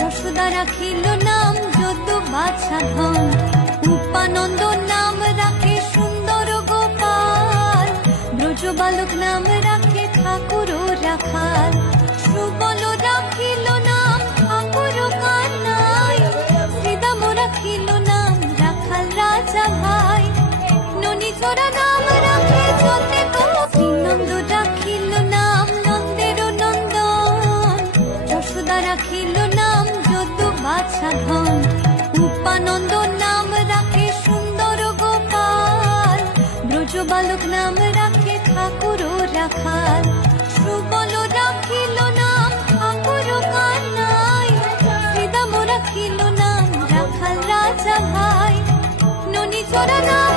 যশোদা রাখিল নাম যদু বাছা ধন, উপানন্দ নাম রাখে সুন্দর গোপাল, ব্রজ বালক নাম রাখে ঠাকুর রাখাল, সুবল রাখিল নাম ঠাকুর কানাই, শ্রীদাম রাখিল নাম রাখাল রাজা ভাই, ননী চোরা নাম রাখে যতে গো, শ্রীনন্দ রাখিল নাম নন্দের নন্দন, যশোদা রাখিল নাম যদু বাছা ধন, উপানন্দ নাম রাখে সুন্দর গোপাল, ব্রজ বালক নাম রাখে ঠাকুর রাখাল, সুবল রাখিল নাম ঠাকুর কানাই, শ্রীদাম রাখিল নাম রাখাল রাজা ভাই, ননী চোরা নাম